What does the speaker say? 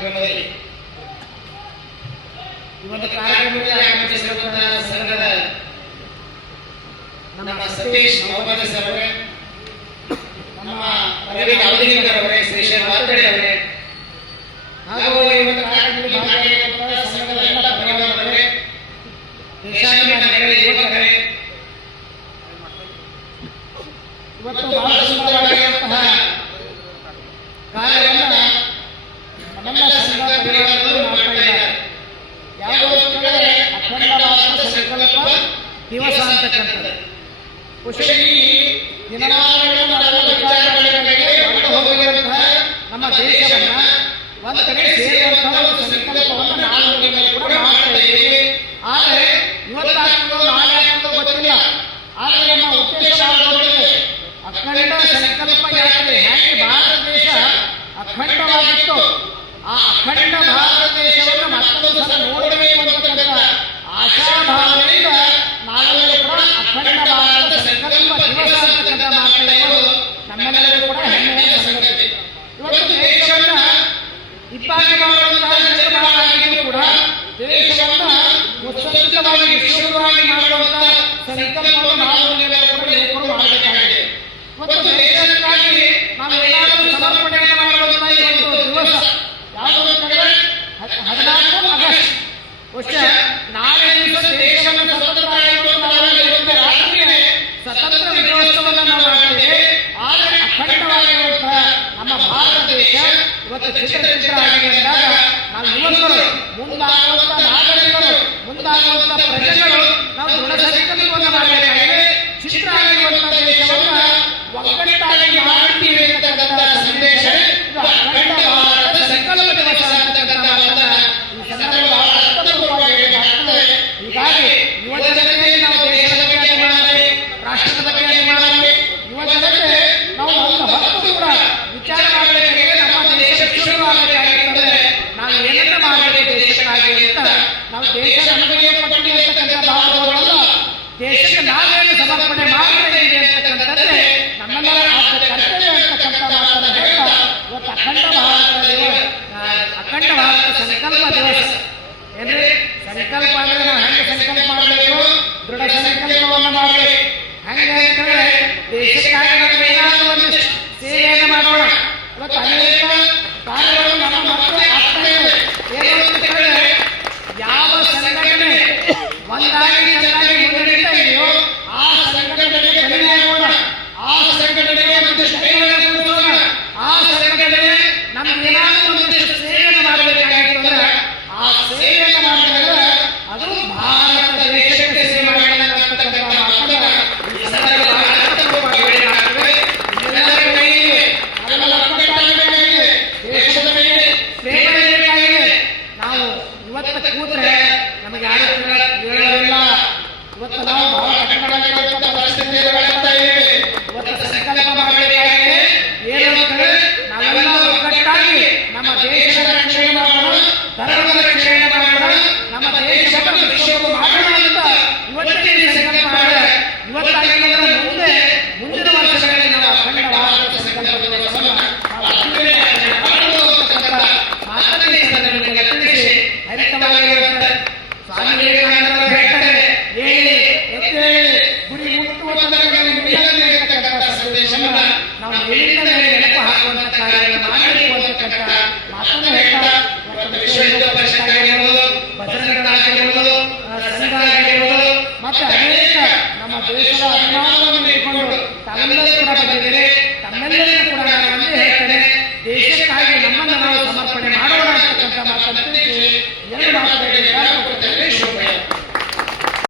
ಕಾರ್ಯಕ್ರಮದಲ್ಲಿ ಈ ಒಂದು ಕಾರ್ಯಕ್ರಮಕ್ಕೆ ಆಗಮಿಸಿರುವಂತಹ ಸಂಘದ ನಮ್ಮ ಸತೀಶ್ ನವಬರಸ್ ಅವರೇ, ನಮ್ಮ ರವಿ ಅವಧಿಗರ್ ಅವರೇ, ಶ್ರೀಶೈಲ ವಾರ್ಕಡೆ ಅವರೇ, ಹಾಗೂ ಈ ಒಂದು ಕಾರ್ಯಕ್ರಮದಲ್ಲಿ ಭಾಗವಹಿಸುವಂತಹ ಸಂಘದ ಎಲ್ಲ ಪರಿವಾರದವರೇ, ದೇಶಾಭಿಮಾನಿಗಳೇ, ಯುವಕರೇ, ಇವತ್ತು ಬಹಳ ಸುಂದರವಾಗಿರುವಂತಹ ಕಾರ್ಯವನ್ನ ನಮ್ಮೆಲ್ಲ ಸಂಘ ಪರಿವಾರಗಳು ಮಾಡ್ತಾ ಇದ್ದಾರೆ. ಯಾವುದೋ ಕೇಳಿದ್ರೆ ಅಖಂಡ ಭಾರತ ಸಂಕಲ್ಪ ದಿವಸ ಅಂತಕ್ಕಂಥದ್ದು. ಖುಷಿ ದಿನಮಾನಗಳು ನಾವೆಲ್ಲ ವಿಚಾರ ಮಾಡಬೇಕಾಗಿ ಹೊರಟು ಹೋಗಿರುವಂತಹ ನಮ್ಮ ದೇಶವನ್ನ ಒಂದು ಕಡೆ ಸೇರುವಂತಹ ಒಂದು ಸಂಕಲ್ಪವನ್ನು ನಾವು ಕೂಡ ಮಾಡ್ತಾ ಇದ್ದೀವಿ. ಆದರೆ ಇವತ್ತಾಗ್ತದೋ ನಾಳೆ ಆಗ್ತದೋ ಗೊತ್ತಿಲ್ಲ. ಆದರೆ ನಮ್ಮ ಉದ್ದೇಶ ಅಖಂಡ ಸಂಕಲ್ಪ ಯಾತ್ರೆ ಹೇಗೆ ಭಾರತ ದೇಶ ಅಖಂಡವಾಗಿತ್ತು, ಆ ಅಖಂಡ ಭಾರತ ದೇಶವನ್ನು ಮತ್ತೊಂದು ಸಲ ನೋಡಬೇಕು ಅಂತಕ್ಕಂಥ ಆಶಾಭಾವನೆಯಿಂದ ನಾವೆಲ್ಲರೂ ಕೂಡ ಅಖಂಡ ಭಾರತ ಸಂಕಲ್ಪ ದಿವಸ ಅಂತಕ್ಕಂಥ ಮಾಡ್ತಾ ಇರೋದು ನಮ್ಮೆಲ್ಲರೂ ಕೂಡ ಹೆಮ್ಮೆಯ ಸಂಗತಿ. ಇವತ್ತು ದೇಶವನ್ನ ಇಬ್ಬಾಗಿ ಮಾಡುವಂತಹ ಜನರಾಗಿಯೂ ಕೂಡ ದೇಶವನ್ನ ಮುತ್ಸಂಚಿತವಾಗಿ ವಿಶ್ವವಾಗಿ ಮಾಡುವಂತಹ ಸಂಕಲ್ಪವನ್ನು ನಾವೆಲ್ಲರೂ ಕೂಡ ಯುವಕರು ಮಾಡಬೇಕಾಗಿದೆ. ಇವತ್ತು ದೇಶಕ್ಕಾಗಿ ನಾವು ಏನಾದರೂ ಸಮರ್ಪಣೆಯನ್ನು ಮಾಡುವಂತಹ ಈ ಒಂದು ದಿವಸ ಯಾವುದು ಅಂತಂದ್ರೆ 14 ಆಗಸ್ಟ್. ಬಹುಶಃ ನಾಳೆ ದಿವಸ ದೇಶವನ್ನು ಸ್ವತಂತ್ರ ರಾಷ್ಟ್ರೀಯ ಸ್ವತಂತ್ರ ವಿಜಯೋತ್ಸವವನ್ನು ನಾವು ಮಾಡ್ತೇವೆ. ಆದರೆ ಅಖಂಡವಾಗಿರುವಂತಹ ನಮ್ಮ ಭಾರತ ದೇಶ ಇವತ್ತು ಚಿತ್ರ ಆಗಿದೆ ಅಂದಾಗ ನಾವು ಯುವಕರು, ಮುಂದಾಗುವಂತ ನಾಗರಿಕರು, ಮುಂದಾಗುವಂತ ಪ್ರಜೆಗಳು ನಾವು ದೃಢ ಸಂಕಲ್ಪವನ್ನು ಮಾಡಬೇಕಾಗಿದೆ. ಚಿತ್ರ ಆಗಿರುವಂತಹ ದೇಶವನ್ನ ಒಗ್ಗಟ್ಟಾಗಿ ಮಾಡ್ತೀವಿ ಅಂತಕ್ಕಂಥ ಸಂದೇಶ ಇದು ಅಖಂಡ ಭಾರತ ಸಂಕಲ್ಪ ದಿವಸ ಅಂತಕ್ಕಂಥ ಮಾತನ್ನ ಈ ಸಂದರ್ಭ ಬಹಳ ಅರ್ಥಪೂರ್ಣವಾಗಿ ಆಗ್ತದೆ. ಹೀಗಾಗಿ ಯುವಜನತೆಗೆ ನಾವು ದೇಶದ ಬಗ್ಗೆ ಅರಿವು ಮಾಡಬೇಕು, ರಾಷ್ಟ್ರದ ಬಗ್ಗೆ ಅರಿವು ಮಾಡಬೇಕು. ಯುವಜನತೆ ನಾವು ಒಂದು ಹಕ್ಕು ಕೂಡ ವಿಚಾರ ಮಾಡಬೇಕಾಗಿದೆ. ನಮ್ಮ ದೇಶ ಶುರುವಾಗಬೇಕಾಗಿರ್ತದೆ, ನಾವು ಏನನ್ನ ಮಾಡಬೇಕು ದೇಶಕ್ಕಾಗಿ ಅಂತ. ನಾವು ದೇಶ ನಮಗೆ ಪಟ್ಟಿಗೆ ಅಂತಕ್ಕಂಥ ಭಾವಗಳಲ್ಲ, ದೇಶಕ್ಕೆ ನಾವೇನು ಸಮರ್ಪಣೆ ಮಾಡ್ತಾ ಇದೆ ಅಂತಕ್ಕಂಥದ್ದೇ ನಮ್ಮೆಲ್ಲರ ಕರ್ತವ್ಯ ಅಂತಕ್ಕಂಥ ಮಾತನ್ನ ಹೇಳ್ತಾ ಇವತ್ತು ಅಖಂಡ ಭಾರತ ಸಂಕಲ್ಪ ದಿವಸ. ಏನ್ರಿ ಸಂಕಲ್ಪ ಅಂದ್ರೆ ನಾವು ಹೆಂಗೆ ಸಂಕಲ್ಪ ಮಾಡಬೇಕು? ದೃಢ ಸಂಕಲ್ಪವನ್ನು ಮಾಡಬೇಕು. ಹೆಂಗೆ ಅಂತಂದ್ರೆ ದೇಶಕ್ಕಾಗಿ ನಾವು ಏನಾದರೂ ಒಂದು ಸೇವೆಯನ್ನು ಮಾಡೋಣ. ಇವತ್ತು ಅನೇಕ ಕಾರ್ಯಗಳು ನಮ್ಮ ಮಕ್ಕಳು ಆಗ್ತಾ ಇವೆ. ಏನು ಅಂತ ಹೇಳಿದ್ರೆ ಯಾವ ಸಂಘಟನೆ ಒಂದಾಗಿ ಚೆನ್ನಾಗಿ ಮುನ್ನಡೀತಾ ಇದೆಯೋ ಆ ಸಂಘಟನೆಗೆ ಬಲಿಯಾಗೋಣ, ಆ ಸಂಘಟನೆಗೆ ಒಂದು ಶೈಲಿಯನ್ನು, ಆ ಸಂಘಟನೆ ನಮ್ಗೆ ಏನಾದರೂ ಒಂದಿಷ್ಟು ಸೇವೆಯನ್ನು ಮಾಡಬೇಕಾಗಿತ್ತು. ಆ ಸೇವೆಯನ್ನು ಮಾಡಿದಾಗ ಅದು ಭಾರತ ದೇಶಕ್ಕೆ ಸೇವೆ ಮಾಡೋಣ ಅಂತಕ್ಕಂಥ ಮಾತನ್ನ ಈ ಸಂದರ್ಭ ದೇಶದ ಮೇಲೆ ಪ್ರೇರಣೆ ಬೇಕಾಗಿದೆ. ನಾವು ಇವತ್ತು ಕೂತ್ರೆ ನಮಗೆ ಯಾರು ಹೇಳೋದಿಲ್ಲ. ಇವತ್ತು ನಾವು ಬಹಳ ಕಠಿಣವಾಗಿರುವಂತಹ ಪರಿಸ್ಥಿತಿ ಬರ್ತಾ ಇದ್ದೇವೆ. ಇವತ್ತು ಸಂಕಲ್ಪ ಮಾಡಬೇಕಾಗಿದೆ. ಏನು ಅಂದರೆ ನಾವೆಲ್ಲ ಒಗ್ಗಟ್ಟಾಗಿ ನಮ್ಮ ದೇಶದ ರಕ್ಷಣೆ ಮಾಡೋಣ, ಧರ್ಮದ ರಕ್ಷಣೆ ಮಾಡೋಣ, ನಮ್ಮ ದೇಶವನ್ನು ವಿಶ್ವಕ್ಕೂ ಮಾಡೋಣ ಅಂತ ಇವತ್ತಿನ ಸಂಕಲ್ಪ ಮಾಡಿದ್ರೆ ಇವತ್ತಾಗಿಲ್ಲ ಮುಂದಿನ ವರ್ಷಗಳಲ್ಲಿ ನಾವು ಅಖಂಡ ಭಾರತ ಸಂಕಲ್ಪ ದಿವಸವನ್ನು ಮಾತನ್ನ ಈ ಸಂದರ್ಭದಲ್ಲಿ ತಿಳಿಸಿ ಹರಿತವಾಗಿರುತ್ತದೆ. ಸ್ವಾಮಿ ವಿವೇಕಾನಂದರ ಹೇಳ್ತಾರೆ, ಹೇಳಿ ಎದ್ದೇಳಿ ಗುರಿ ಮುಟ್ಟುವ ಸಂದೇಶವನ್ನು ನಾವು ಮೇಲಿಂದ ಮೇಲೆ ನೆನಪು ಹಾಕುವಂತ ಕಾರ್ಯವನ್ನು ಮಾಡಬೇಕು ಅಂತಕ್ಕಂಥ ಮಾತನ್ನು ಹೇಳ್ತಾ ವಿಶ್ವ ಹಿಂದೂ ಪರಿಷತ್ ಆಗಿರ್ಬೋದು, ಬಜರಂಗ ದಳ ಆಗಿರ್ಬೋದು, ಸಂಘ ಆಗಿರ್ಬೋದು, ಮತ್ತೆ ಅನೇಕ ನಮ್ಮ ದೇಶದ ಅಭಿಮಾನವನ್ನು ಇಟ್ಕೊಂಡು ತಾವೆಲ್ಲರೂ ಕೂಡ ಬಂದಿದ್ದೀರಿ. ತಮ್ಮೆಲ್ಲರಿಗೂ